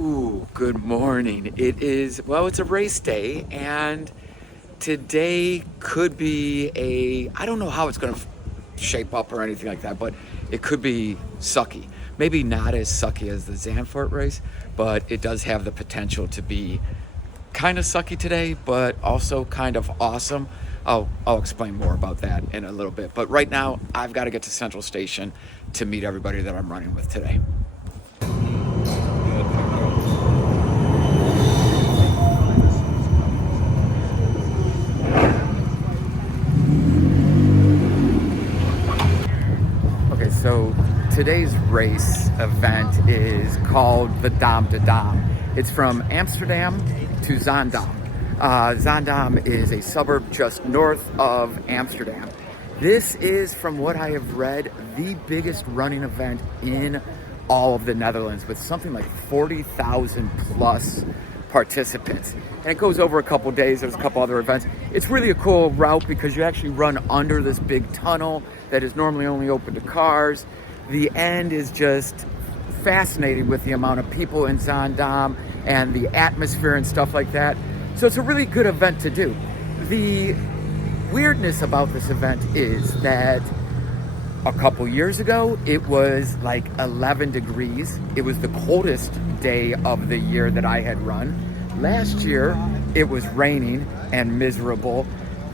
Ooh, good morning. It's a race day, and today could be I don't know how it's going to shape up or anything like that, but it could be sucky. Maybe not as sucky as the Zandvoort race, but it does have the potential to be kind of sucky today, but also kind of awesome. I'll explain more about that in a little bit. But right now, I've got to get to Central Station to meet everybody that I'm running with today. Okay, so today's race event is called the Dam de Dam. It's from Amsterdam to Zaandam. Zaandam is a suburb just north of Amsterdam. This is, from what I have read, the biggest running event in all of the Netherlands, with something like 40,000 plus participants. And it goes over a couple days. There's a couple other events. It's really a cool route because you actually run under this big tunnel that is normally only open to cars. The end is just fascinating with the amount of people in Zaandam and the atmosphere and stuff like that. So it's a really good event to do. The weirdness about this event is that a couple years ago, it was like 11 degrees. It was the coldest day of the year that I had run. Last year, it was raining and miserable.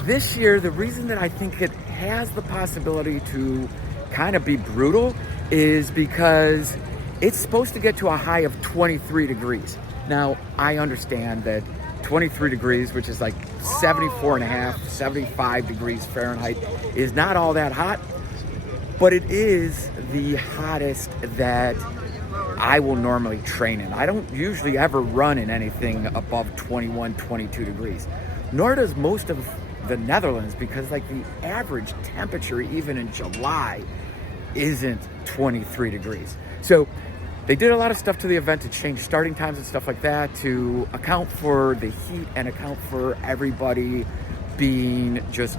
This year, the reason that I think it has the possibility to kind of be brutal is because it's supposed to get to a high of 23 degrees. Now, I understand that 23 degrees, which is like 74 and a half, 75 degrees Fahrenheit, is not all that hot, but it is the hottest that I will normally train in. I don't usually ever run in anything above 21, 22 degrees, nor does most of the Netherlands, because like the average temperature, even in July, isn't 23 degrees. So they did a lot of stuff to the event to change starting times and stuff like that to account for the heat and account for everybody being just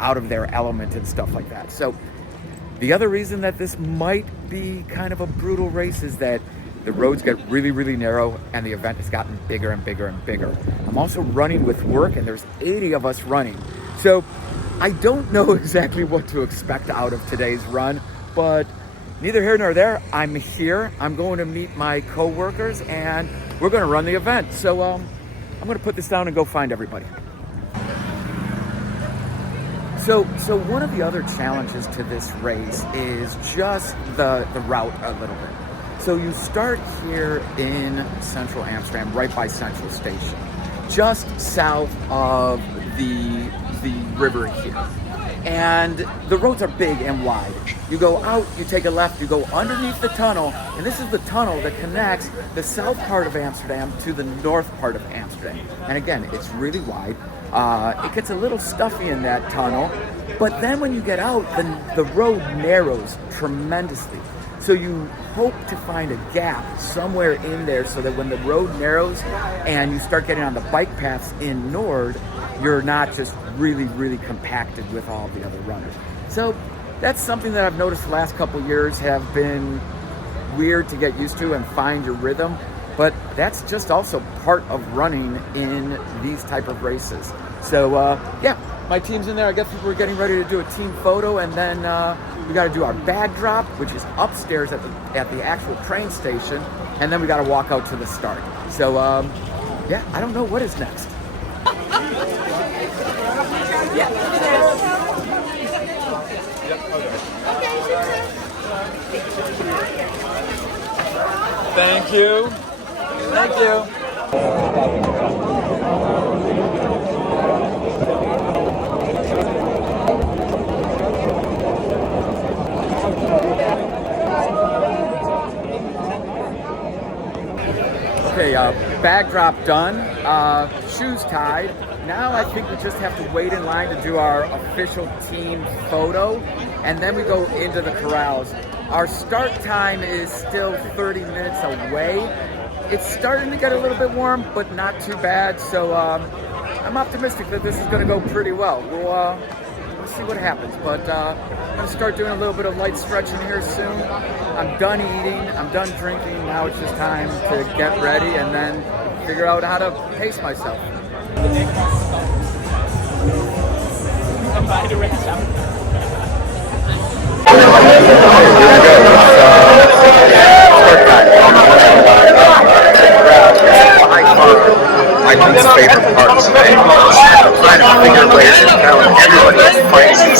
out of their element and stuff like that. So the other reason that this might be kind of a brutal race is that the roads get really, really narrow and the event has gotten bigger and bigger and bigger. I'm also running with work and there's 80 of us running. So I don't know exactly what to expect out of today's run, but neither here nor there. I'm here. I'm going to meet my co-workers and we're going to run the event. So I'm going to put this down and go find everybody. So one of the other challenges to this race is just the route a little bit. So you start here in central Amsterdam, right by Central Station, just south of the river here. And the roads are big and wide. You go out, you take a left, you go underneath the tunnel, and this is the tunnel that connects the south part of Amsterdam to the north part of Amsterdam. And again, it's really wide. It gets a little stuffy in that tunnel, but then when you get out, the road narrows tremendously. So you hope to find a gap somewhere in there so that when the road narrows and you start getting on the bike paths in Nord, you're not just really, really compacted with all the other runners. So that's something that I've noticed the last couple years have been weird to get used to and find your rhythm. But that's just also part of running in these type of races. So yeah, my team's in there. I guess we're getting ready to do a team photo, and then we got to do our bag drop, which is upstairs at the actual train station, and then we got to walk out to the start. So yeah, I don't know what is next. Thank you. Thank you. Okay, bag drop done, shoes tied. Now I think we just have to wait in line to do our official team photo, and then we go into the corrals. Our start time is still 30 minutes away. It's starting to get a little bit warm, but not too bad. So I'm optimistic that this is going to go pretty well. We'll see what happens. But I'm gonna start doing a little bit of light stretching here soon. I'm done eating, I'm done drinking. Now it's just time to get ready and then figure out how to pace myself. My least favorite part today. Trying to figure ways to balance everybody's fighting.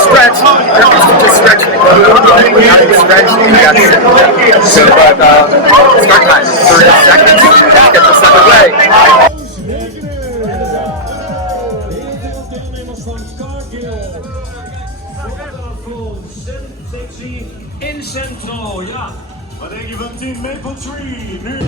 Stretch. They're used to just stretching. Now you stretch, you got to sit. So, but start time. 30 seconds. Let's get this underway. In Central, ja. Wat denk je van Team Maple Tree? Nu.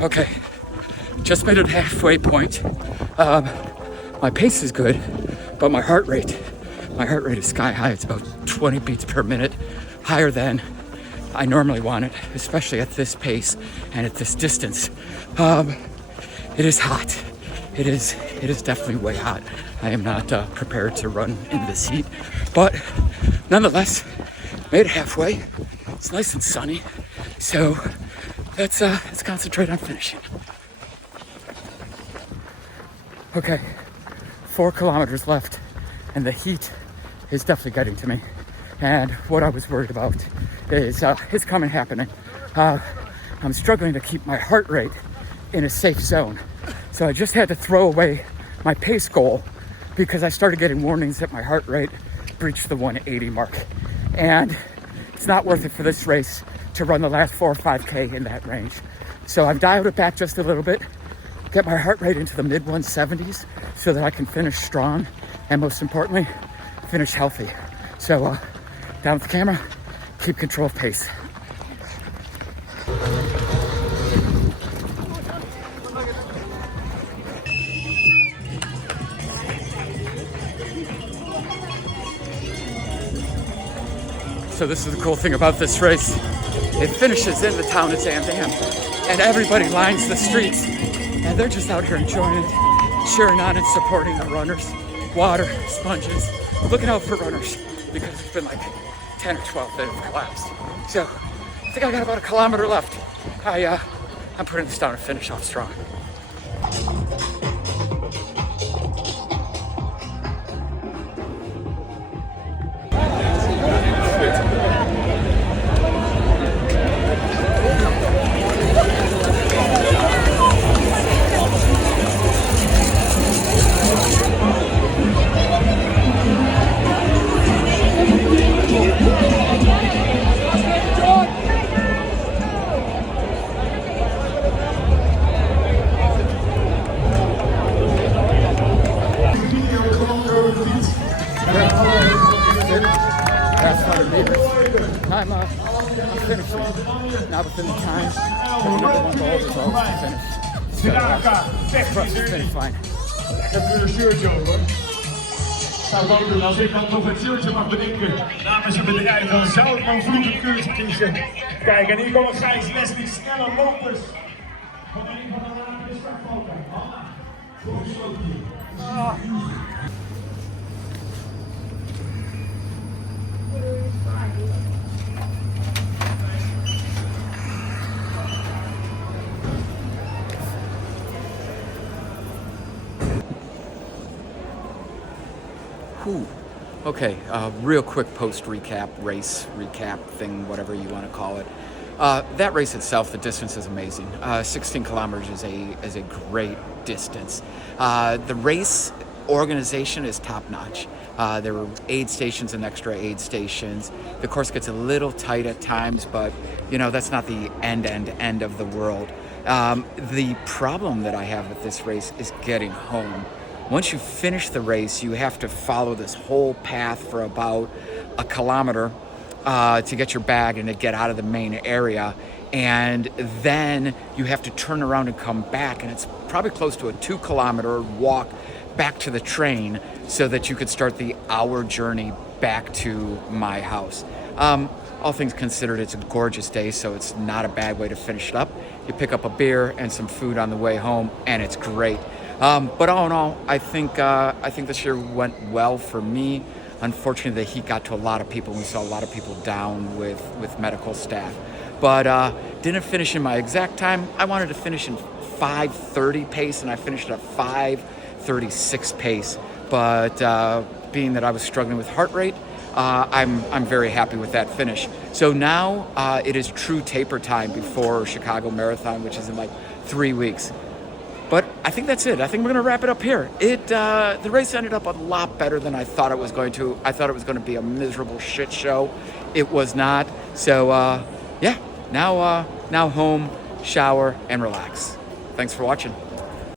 Okay, just made it halfway point. My pace is good, but my heart rate is sky high. It's about 20 beats per minute, higher than I normally want it, especially at this pace and at this distance. It is hot. It is definitely way hot. I am not prepared to run in this heat, but nonetheless, made it halfway. It's nice and sunny, so let's concentrate on finishing. Okay, 4 kilometers left, and the heat is definitely getting to me. And what I was worried about is it's coming happening. I'm struggling to keep my heart rate in a safe zone. So I just had to throw away my pace goal because I started getting warnings that my heart rate breached the 180 mark. And it's not worth it for this race to run the last 4 or 5K in that range. So I've dialed it back just a little bit, get my heart rate into the mid 170s so that I can finish strong and most importantly, finish healthy. So down with the camera, keep control of pace. So this is the cool thing about this race. It finishes in the town of Zandam, and everybody lines the streets, and they're just out here enjoying it, cheering on and supporting the runners. Water, sponges, looking out for runners, because it's been like 10 or 12 that have collapsed. So I think I got about a kilometer left. I'm putting this down to finish off strong. I'm finishing. Not within the time. The number one goal is always to finish. So, for us to finish fine. Ik heb er een shirtje over. Zou ik ook doen als ik dan nog een shirtje mag bedenken namens een bedrijf, dan zou ik mijn vloegenkeurtje kiezen. Kijk, en hier komen Gijs, Leslie, snelle lopers. Van een van de laatste startfoto. Goed gesloten. Whew. Okay, real quick post recap, race recap thing, whatever you want to call it. That race itself, the distance is amazing. 16 kilometers is a great distance. The race organization is top notch. There were aid stations and extra aid stations. The course gets a little tight at times, but you know, that's not the end of the world. The problem that I have with this race is getting home. Once you finish the race, you have to follow this whole path for about a kilometer, to get your bag and to get out of the main area. And then you have to turn around and come back, and it's probably close to a 2-kilometer walk back to the train so that you could start the hour journey back to my house. All things considered, it's a gorgeous day, so it's not a bad way to finish it up. You pick up a beer and some food on the way home, and it's great. But all in all, I think this year went well for me. Unfortunately, the heat got to a lot of people. We saw a lot of people down with medical staff. But didn't finish in my exact time. I wanted to finish in 5:30 pace, and I finished at 5:36 pace. But being that I was struggling with heart rate, I'm very happy with that finish. So now it is true taper time before Chicago Marathon, which is in like 3 weeks. But I think that's it. I think we're going to wrap it up here. The race ended up a lot better than I thought it was going to. I thought it was going to be a miserable shit show. It was not. So yeah, now home, shower, and relax. Thanks for watching.